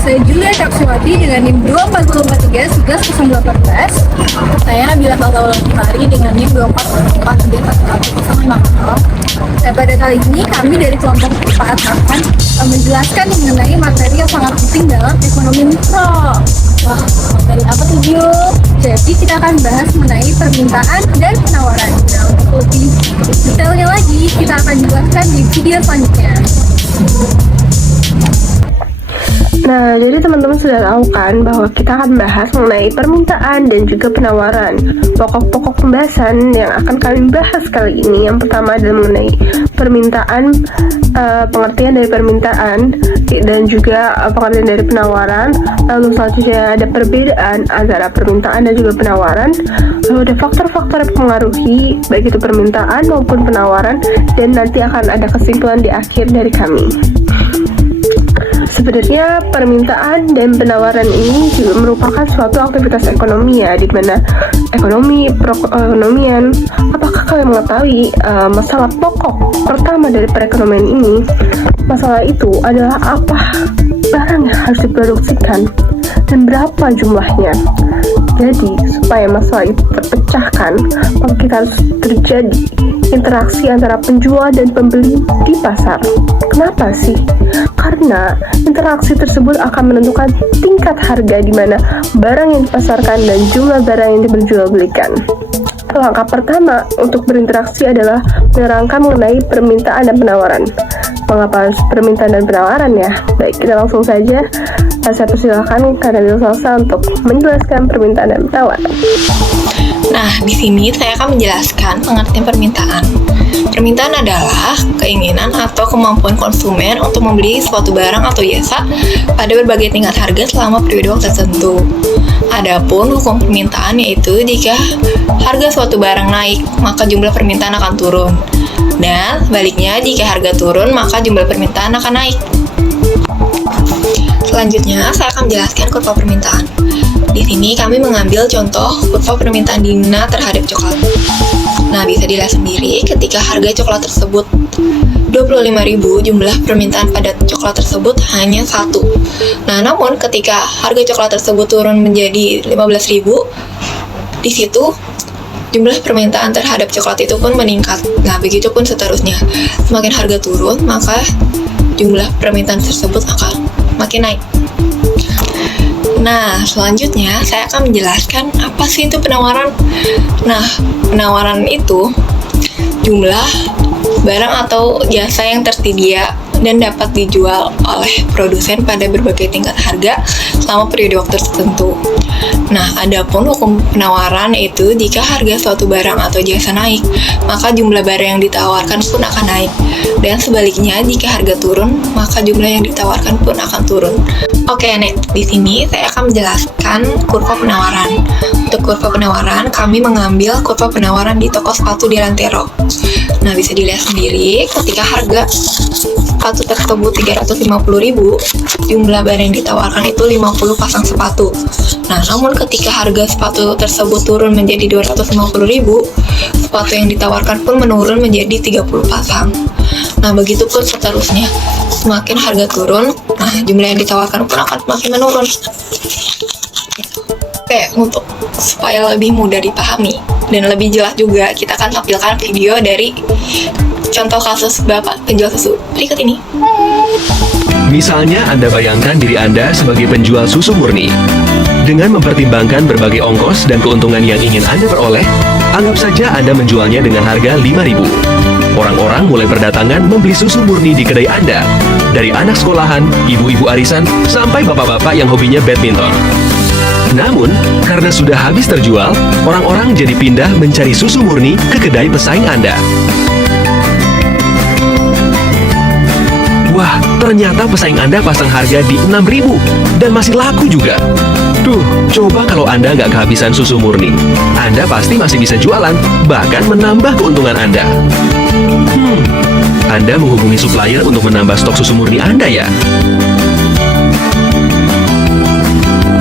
saya Julia Capsuwati dengan NIM 24043 Saya Nabila Falsawati dengan NIM 24043 Nah, pada kali ini kami dari kelompok 4 akan menjelaskan mengenai materi yang sangat penting dalam ekonomi mikro. Wah, materi apa tuh, Ju? Jadi kita akan bahas mengenai permintaan dan penawaran. Nah, untuk lebih detailnya lagi, kita akan jelaskan di video selanjutnya. Nah, jadi teman-teman sudah tahu kan bahwa kita akan bahas mengenai permintaan dan juga penawaran. Pokok-pokok pembahasan yang akan kami bahas kali ini, yang pertama adalah mengenai permintaan, pengertian dari permintaan, dan juga pengertian dari penawaran. Lalu selanjutnya ada perbedaan antara permintaan dan juga penawaran. Lalu ada faktor-faktor yang mempengaruhi baik itu permintaan maupun penawaran, dan nanti akan ada kesimpulan di akhir dari kami. Sebenarnya permintaan dan penawaran ini juga merupakan suatu aktivitas ekonomi ya, di mana ekonomi, perekonomian. Apakah kalian mengetahui masalah pokok pertama dari perekonomian ini? Masalah itu adalah apa barang yang harus diproduksikan dan berapa jumlahnya. Jadi supaya masalah itu terpecahkan, maka kita harus terjadi interaksi antara penjual dan pembeli di pasar. Kenapa sih? Karena interaksi tersebut akan menentukan tingkat harga di mana barang yang dipasarkan dan jumlah barang yang diperjualbelikan. Langkah pertama untuk berinteraksi adalah menerangkan mengenai permintaan dan penawaran. Mengapa harus permintaan dan penawaran ya? Baik, kita langsung saja. Saya persilakan Nabila Salsa untuk menjelaskan permintaan dan penawaran. Nah, di sini saya akan menjelaskan pengertian permintaan. Permintaan adalah keinginan atau kemampuan konsumen untuk membeli suatu barang atau jasa pada berbagai tingkat harga selama periode waktu tertentu. Adapun hukum permintaan yaitu jika harga suatu barang naik, maka jumlah permintaan akan turun. Dan sebaliknya, jika harga turun, maka jumlah permintaan akan naik. Selanjutnya, saya akan menjelaskan kurva permintaan. Di sini kami mengambil contoh kurva permintaan Dina terhadap coklat. Nah, bisa dilihat sendiri ketika harga coklat tersebut 25.000, jumlah permintaan pada coklat tersebut hanya 1. Nah, namun ketika harga coklat tersebut turun menjadi 15.000, di situ jumlah permintaan terhadap coklat itu pun meningkat. Nah, begitu pun seterusnya. Semakin harga turun, maka jumlah permintaan tersebut akan makin naik. Nah, selanjutnya saya akan menjelaskan apa sih itu penawaran. Nah, penawaran itu jumlah barang atau jasa yang tersedia dan dapat dijual oleh produsen pada berbagai tingkat harga selama periode waktu tertentu. Nah, adapun hukum penawaran itu jika harga suatu barang atau jasa naik, maka jumlah barang yang ditawarkan pun akan naik. Dan sebaliknya, jika harga turun, maka jumlah yang ditawarkan pun akan turun. Oke, di sini saya akan menjelaskan kurva penawaran. Untuk kurva penawaran, kami mengambil kurva penawaran di toko sepatu di Lantero. Nah, bisa dilihat sendiri ketika harga sepatu tersebut 350.000, jumlah barang yang ditawarkan itu 50 pasang sepatu. Nah, namun ketika harga sepatu tersebut turun menjadi 250.000, sepatu yang ditawarkan pun menurun menjadi 30 pasang. Nah, begitu pun seterusnya. Semakin harga turun, nah jumlah yang ditawarkan pun akan makin menurun. Oke, untuk supaya lebih mudah dipahami dan lebih jelas juga, kita akan tampilkan video dari contoh kasus Bapak penjual susu berikut ini. Misalnya Anda bayangkan diri Anda sebagai penjual susu murni. Dengan mempertimbangkan berbagai ongkos dan keuntungan yang ingin Anda peroleh, anggap saja Anda menjualnya dengan harga 5.000. Orang-orang mulai berdatangan membeli susu murni di kedai Anda. Dari anak sekolahan, ibu-ibu arisan, sampai bapak-bapak yang hobinya badminton. Namun, karena sudah habis terjual, orang-orang jadi pindah mencari susu murni ke kedai pesaing Anda. Wah, ternyata pesaing Anda pasang harga di 6.000 dan masih laku juga. Duh, coba kalau Anda nggak kehabisan susu murni. Anda pasti masih bisa jualan, bahkan menambah keuntungan Anda. Anda menghubungi supplier untuk menambah stok susu murni Anda ya?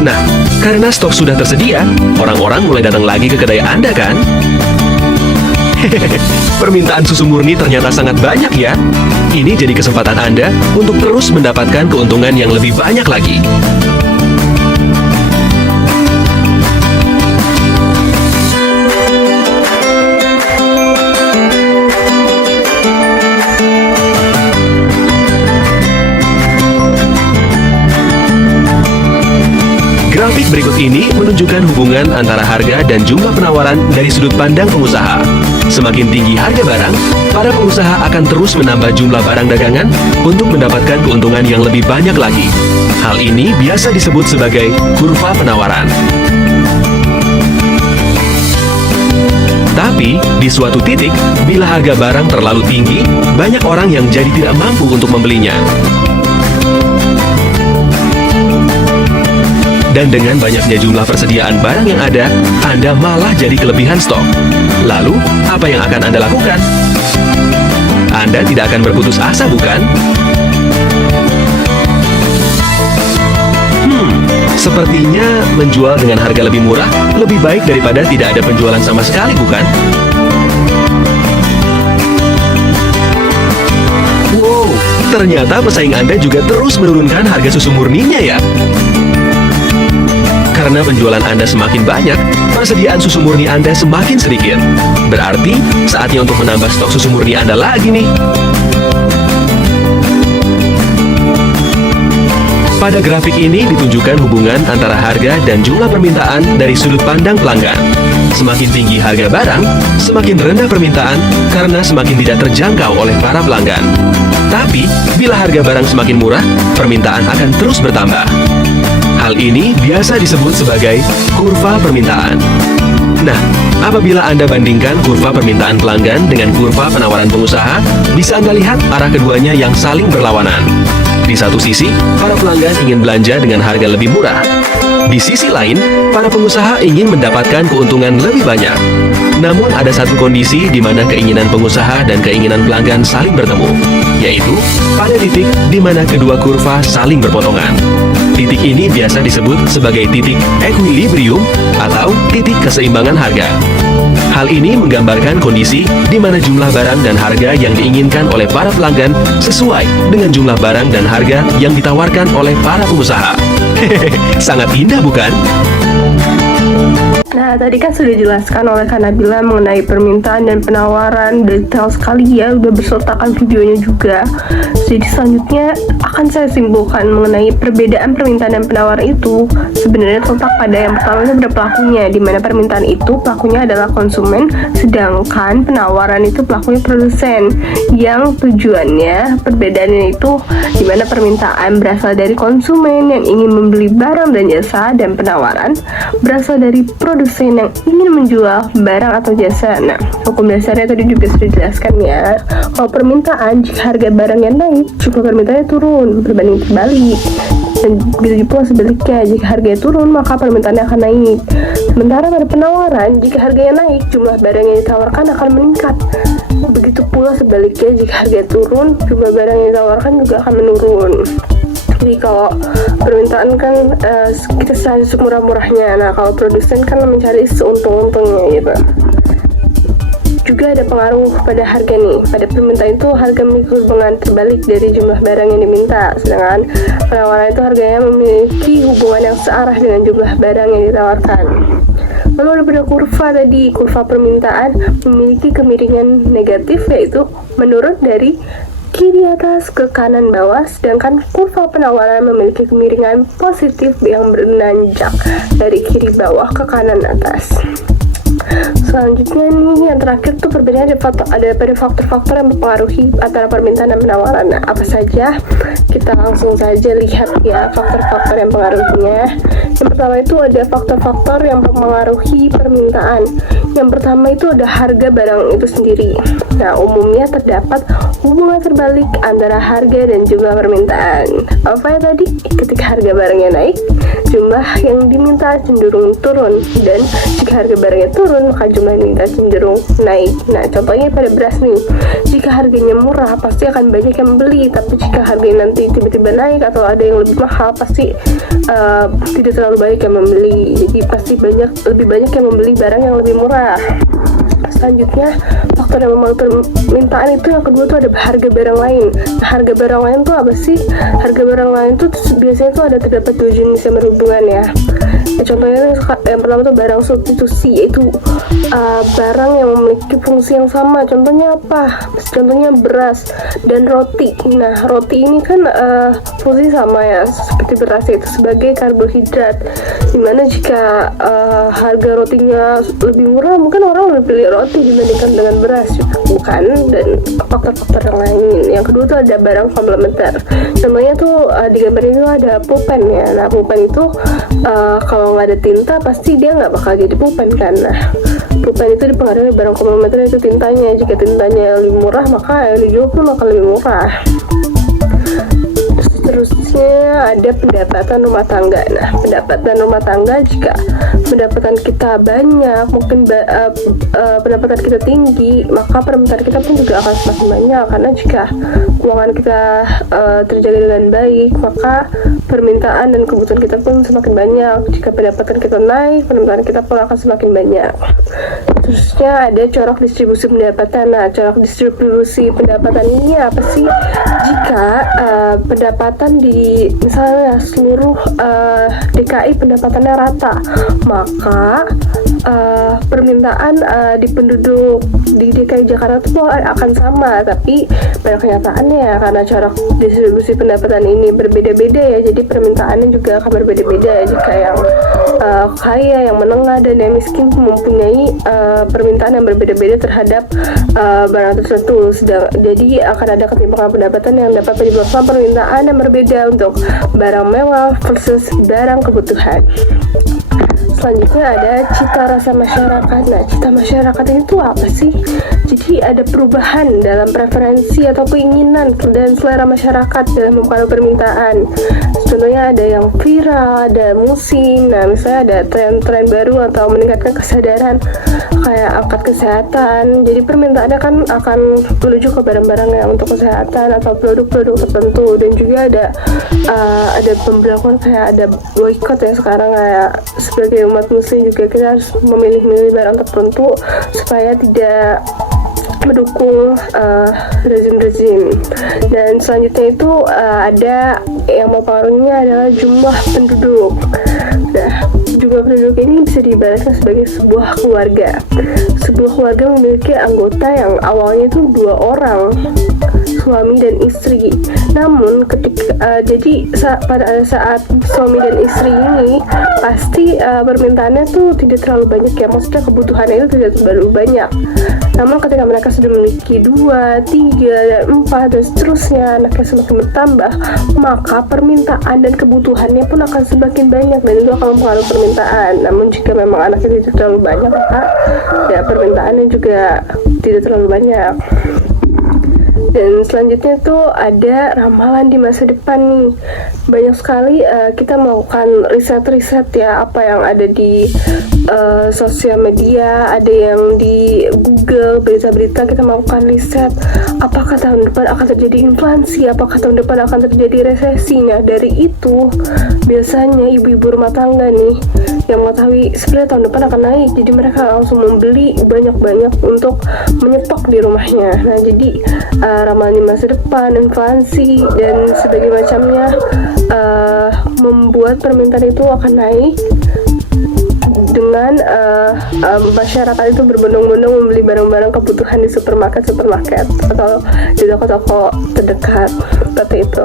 Nah, karena stok sudah tersedia, orang-orang mulai datang lagi ke kedai Anda kan? Permintaan susu murni ternyata sangat banyak ya. Ini jadi kesempatan Anda untuk terus mendapatkan keuntungan yang lebih banyak lagi. Grafik berikut ini menunjukkan hubungan antara harga dan jumlah penawaran dari sudut pandang pengusaha. Semakin tinggi harga barang, para pengusaha akan terus menambah jumlah barang dagangan untuk mendapatkan keuntungan yang lebih banyak lagi. Hal ini biasa disebut sebagai kurva penawaran. Tapi, di suatu titik, bila harga barang terlalu tinggi, banyak orang yang jadi tidak mampu untuk membelinya. Dan dengan banyaknya jumlah persediaan barang yang ada, Anda malah jadi kelebihan stok. Lalu, apa yang akan Anda lakukan? Anda tidak akan berputus asa, bukan? Sepertinya menjual dengan harga lebih murah lebih baik daripada tidak ada penjualan sama sekali, bukan? Wow, ternyata pesaing Anda juga terus menurunkan harga susu murninya ya. Karena penjualan Anda semakin banyak, persediaan susu murni Anda semakin sedikit. Berarti, saatnya untuk menambah stok susu murni Anda lagi nih. Pada grafik ini ditunjukkan hubungan antara harga dan jumlah permintaan dari sudut pandang pelanggan. Semakin tinggi harga barang, semakin rendah permintaan karena semakin tidak terjangkau oleh para pelanggan. Tapi, bila harga barang semakin murah, permintaan akan terus bertambah. Hal ini biasa disebut sebagai kurva permintaan. Nah, apabila Anda bandingkan kurva permintaan pelanggan dengan kurva penawaran pengusaha, bisa Anda lihat arah keduanya yang saling berlawanan. Di satu sisi, para pelanggan ingin belanja dengan harga lebih murah. Di sisi lain, para pengusaha ingin mendapatkan keuntungan lebih banyak. Namun ada satu kondisi di mana keinginan pengusaha dan keinginan pelanggan saling bertemu, yaitu pada titik di mana kedua kurva saling berpotongan. Titik ini biasa disebut sebagai titik equilibrium atau titik keseimbangan harga. Hal ini menggambarkan kondisi di mana jumlah barang dan harga yang diinginkan oleh para pelanggan sesuai dengan jumlah barang dan harga yang ditawarkan oleh para pengusaha. Hehehe, sangat indah bukan? Nah, tadi kan sudah dijelaskan oleh Kak Nabila mengenai permintaan dan penawaran, detail sekali ya, udah bersertakan videonya juga. Jadi selanjutnya akan saya simpulkan mengenai perbedaan permintaan dan penawaran itu sebenarnya terletak pada yang pertama itu pada pelakunya, di mana permintaan itu pelakunya adalah konsumen, sedangkan penawaran itu pelakunya produsen. Yang tujuannya perbedaannya itu di mana permintaan berasal dari konsumen yang ingin membeli barang dan jasa, dan penawaran berasal dari produsen yang ingin menjual barang atau jasa. Nah, hukum dasarnya tadi juga sudah dijelaskan ya. Kalau permintaan, jika harga barangnya naik, jumlah permintaannya turun, berbanding terbalik. Dan begitu pula sebaliknya, jika harganya turun, maka permintaannya akan naik. Sementara pada penawaran, jika harganya naik, jumlah barang yang ditawarkan akan meningkat. Begitu pula sebaliknya, jika harganya turun, jumlah barang yang ditawarkan juga akan menurun. Jadi kalau permintaan kan kita cari semurah-murahnya, nah kalau produsen kan mencari seuntung-untungnya gitu. Juga ada pengaruh pada harga nih. Pada permintaan itu harga memiliki hubungan terbalik dari jumlah barang yang diminta, sedangkan penawaran itu harganya memiliki hubungan yang searah dengan jumlah barang yang ditawarkan. Lalu ada pada kurva tadi, kurva permintaan memiliki kemiringan negatif, yaitu menurun dari kiri atas ke kanan bawah, sedangkan kurva penawaran memiliki kemiringan positif yang menanjak dari kiri bawah ke kanan atas. Selanjutnya nih, yang terakhir tuh perbedaan ada pada faktor-faktor yang mempengaruhi antara permintaan dan penawaran. Nah, apa saja? Kita langsung saja lihat ya faktor-faktor yang mempengaruhinya. Yang pertama itu ada faktor-faktor yang mempengaruhi permintaan. Yang pertama itu ada harga barang itu sendiri. Nah, umumnya terdapat hubungan terbalik antara harga dan jumlah permintaan. Apa ya tadi? Ketika harga barangnya naik, jumlah yang diminta cenderung turun, dan jika harga barangnya turun, maka jumlah yang diminta cenderung naik. Nah, contohnya pada beras nih, jika harganya murah pasti akan banyak yang membeli, tapi jika harganya nanti tiba-tiba naik atau ada yang lebih mahal, pasti tidak terlalu banyak yang membeli. Jadi pasti lebih banyak yang membeli barang yang lebih murah. Selanjutnya, faktor yang membuat permintaan itu yang kedua tuh ada harga barang lain. Nah, harga barang lain tuh apa sih? Harga barang lain tuh biasanya tuh ada terdapat dua jenis yang berhubungan ya. Contohnya yang pertama tuh barang substitusi, yaitu barang yang memiliki fungsi yang sama. Contohnya apa? Contohnya beras dan roti. Nah, roti ini kan fungsi sama ya seperti beras, yaitu sebagai karbohidrat. Dimana jika harga rotinya lebih murah, mungkin orang lebih pilih roti dibandingkan dengan beras juga, bukan? Dan faktor-faktor yang lain. Yang kedua tuh ada barang komplementer. Contohnya tuh di gambar itu ada pulpen ya. Nah, pulpen itu kalau nggak ada tinta pasti dia nggak bakal jadi pulpen kan. Nah, pulpen itu dipengaruhi barang komplementer, itu tintanya. Jika tintanya lebih murah, maka yang dijual pun akan lebih murah. Terusnya ada pendapatan rumah tangga. Nah, pendapatan rumah tangga, jika pendapatan kita banyak, mungkin pendapatan kita tinggi, maka permintaan kita pun juga akan semakin banyak. Karena jika keuangan kita terjaga dengan baik, maka permintaan dan kebutuhan kita pun semakin banyak. Jika pendapatan kita naik, permintaan kita pun akan semakin banyak. Terusnya ada corak distribusi pendapatan. Nah, corak distribusi pendapatan ini apa sih? Jika pendapatan di misalnya seluruh DKI pendapatannya rata, maka permintaan di penduduk di DKI Jakarta itu akan sama. Tapi pada kenyataannya karena corak distribusi pendapatan ini berbeda-beda ya, jadi permintaannya juga akan berbeda-beda. Jika yang kaya, yang menengah, dan yang miskin mempunyai permintaan yang berbeda-beda terhadap barang tertentu. Jadi akan ada ketimpangan pendapatan yang dapat menyebabkan permintaan yang berbeda untuk barang mewah versus barang kebutuhan. Selanjutnya ada cita rasa masyarakat. Nah, cita masyarakat itu apa sih? Jadi ada perubahan dalam preferensi atau keinginan dan selera masyarakat dalam mempengaruhi permintaan. Contohnya ada yang viral, ada musim. Nah, misalnya ada tren-tren baru atau meningkatkan kesadaran kayak angkat kesehatan. Jadi permintaannya kan akan menuju ke barang-barang yang untuk kesehatan atau produk-produk tertentu. Dan juga ada pemberlakuan kayak ada boykot ya sekarang, kayak sebagai umat muslim juga kita harus memilih-milih barang tertentu supaya tidak mendukung rezim-rezim. Dan selanjutnya itu ada yang mempengaruhinya adalah jumlah penduduk. Nah, jumlah penduduk ini bisa diibaratkan sebagai sebuah keluarga. Sebuah keluarga memiliki anggota yang awalnya itu 2 orang, suami dan istri. Namun pada saat suami dan istri ini pasti permintaannya tuh tidak terlalu banyak ya, maksudnya kebutuhannya itu tidak terlalu banyak. Namun ketika mereka sudah memiliki 2, 3, dan 4 dan seterusnya, anaknya semakin bertambah, maka permintaan dan kebutuhannya pun akan semakin banyak, dan itu akan mempengaruhi permintaan. Namun jika memang anaknya tidak terlalu banyak, maka ya permintaannya juga tidak terlalu banyak. Dan selanjutnya tuh ada ramalan di masa depan nih. Banyak sekali kita melakukan riset-riset ya, apa yang ada di sosial media, ada yang di Google, berita-berita. Kita melakukan riset, apakah tahun depan akan terjadi inflasi, apakah tahun depan akan terjadi resesi. Nah, dari itu biasanya ibu-ibu rumah tangga nih yang mengetahui sebenarnya tahun depan akan naik, jadi mereka langsung membeli banyak-banyak untuk menyetok di rumahnya. Nah, jadi ramalan di masa depan, inflasi, dan sebagainya macamnya membuat permintaan itu akan naik dengan masyarakat itu berbondong-bondong membeli barang-barang kebutuhan di supermarket atau di toko-toko terdekat, seperti itu.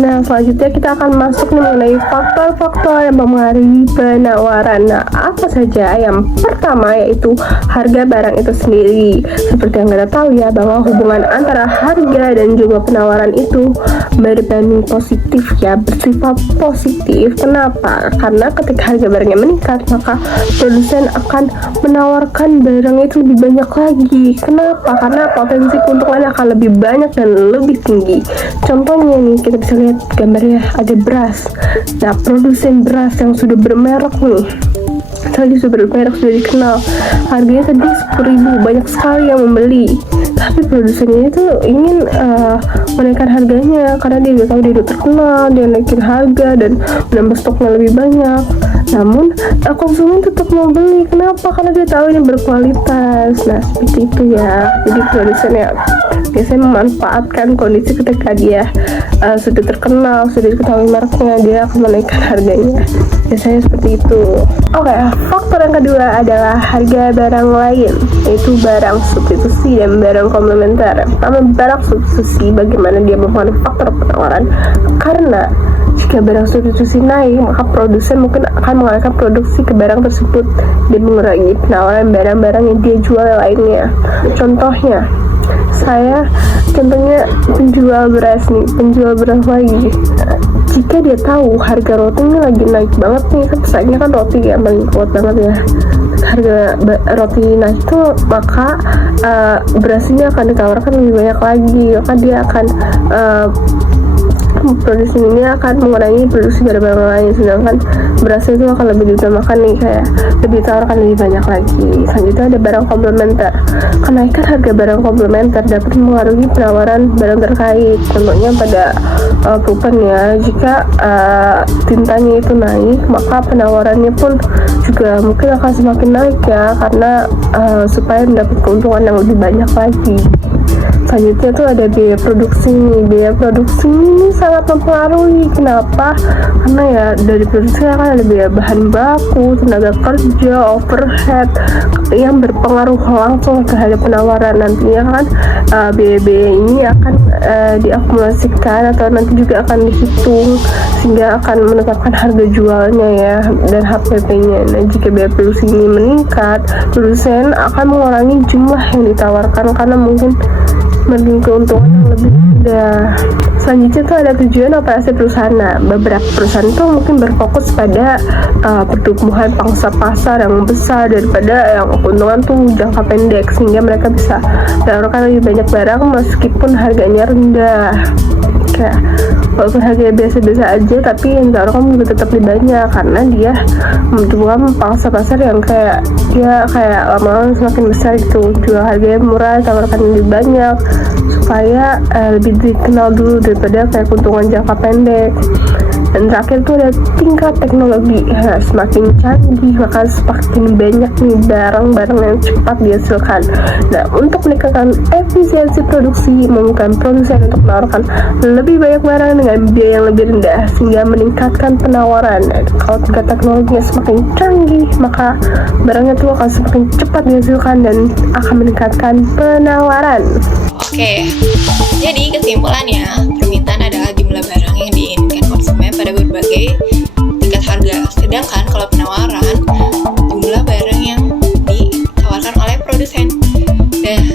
Nah, selanjutnya kita akan masuk mengenai faktor-faktor yang mempengaruhi penawaran. Nah, apa saja? Yang pertama yaitu harga barang itu sendiri. Seperti yang kita tahu ya, bahwa hubungan antara harga dan juga penawaran itu berbanding positif ya, bersifat positif. Kenapa? Karena ketika harga barangnya meningkat, maka produsen akan menawarkan barang itu lebih banyak lagi. Kenapa? Karena potensi keuntungannya akan lebih banyak dan lebih tinggi. Contohnya nih, kita bisa lihat gambarnya, ada beras. Nah, produsen beras yang sudah bermerek nih, tadi sudah bermerek, sudah dikenal, harganya tadi 10.000, banyak sekali yang membeli. Tapi produsennya itu ingin menaikkan harganya karena dia tahu dia udah terkenal, dia naikin harga dan menambah stoknya lebih banyak. Namun konsumen tetap mau beli. Kenapa? Karena dia tahu ini berkualitas. Nah, seperti itu ya. Jadi produsen ya biasanya memanfaatkan kondisi ketika dia sudah terkenal, sudah diketahui mereknya, dia akan menaikkan harganya. Biasanya seperti itu. Oke, faktor yang kedua adalah harga barang lain, yaitu barang substitusi dan barang komplementer. Pertama, barang substitusi, bagaimana dia merupakan faktor penawaran. Karena jika barang substitusi naik, maka produsen mungkin akan mengalihkan produksi ke barang tersebut dan mengurangi penawaran barang-barang yang dia jual lainnya. Contohnya, contohnya penjual beras lagi. Jika dia tahu harga roti ini lagi naik banget nih, kan pesaingnya kan roti ya paling kuat banget ya, harga roti naik itu, maka berasnya akan ditawarkan lebih banyak lagi, maka dia akan produksi ini akan mengurangi produksi dari barang lain, sedangkan beras itu akan lebih diutamakan nih, kayak lebih ditawarkan lebih banyak lagi. Selanjutnya ada barang komplementer. Kenaikan harga barang komplementer dapat mengaruhi penawaran barang terkait. Contohnya pada pulpen ya, jika tintanya itu naik, maka penawarannya pun juga mungkin akan semakin naik ya, karena supaya mendapat keuntungan yang lebih banyak lagi. Selanjutnya tuh ada biaya produksi. Biaya produksi ini sangat mempengaruhi. Kenapa? Karena ya dari produksi akan ada biaya bahan baku, tenaga kerja, overhead yang berpengaruh langsung terhadap penawaran. Nantinya kan biaya-biaya ini akan diakumulasikan atau nanti juga akan dihitung sehingga akan menetapkan harga jualnya ya dan HPP-nya. Nah, jika biaya produksi ini meningkat, produsen akan mengurangi jumlah yang ditawarkan karena mungkin memberi keuntungan yang lebih rendah. Selanjutnya itu ada tujuan operasi perusahaan. Nah, beberapa perusahaan itu mungkin berfokus pada pertumbuhan pangsa pasar yang besar daripada yang keuntungan tuh jangka pendek, sehingga mereka bisa menawarkan lebih banyak barang meskipun harganya rendah. Kayak walaupun harganya biasa-biasa aja, tapi yang ditawarkan juga tetap lebih banyak karena dia membutuhkan pangsa pasar yang kayak lama-lama semakin besar gitu. Jual harganya murah, tawarkan lebih banyak supaya lebih dikenal dulu daripada kayak keuntungan jangka pendek. Dan terakhir tuh ada tingkat teknologi. Nah, semakin canggih maka semakin banyak nih barang-barang yang cepat dihasilkan. Nah, untuk meningkatkan efisiensi produksi, memungkinkan produsen untuk menawarkan lebih banyak barang dengan biaya yang lebih rendah sehingga meningkatkan penawaran. Nah, kalau tingkat teknologinya semakin canggih, maka barangnya tuh akan semakin cepat dihasilkan dan akan meningkatkan penawaran. Oke, jadi kesimpulannya, permintaan adalah jumlah barang yang diinginkan konsumen pada berbagai tingkat harga. Sedangkan kalau penawaran, jumlah barang yang ditawarkan oleh produsen. Dan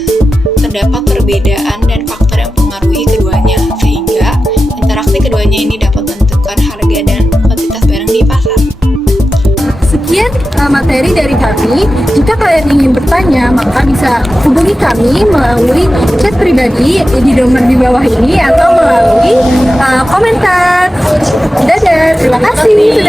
terdapat perbedaan dan faktor yang mempengaruhi keduanya, sehingga interaksi keduanya ini dapat menentukan harga dan kuantitas barang di pasar. Sekian materi dari kami. Jika kalian ingin bertanya, maka bisa hubungi kami melalui chat pribadi di nomor di bawah ini atau melalui komentar. Dadah, terima kasih.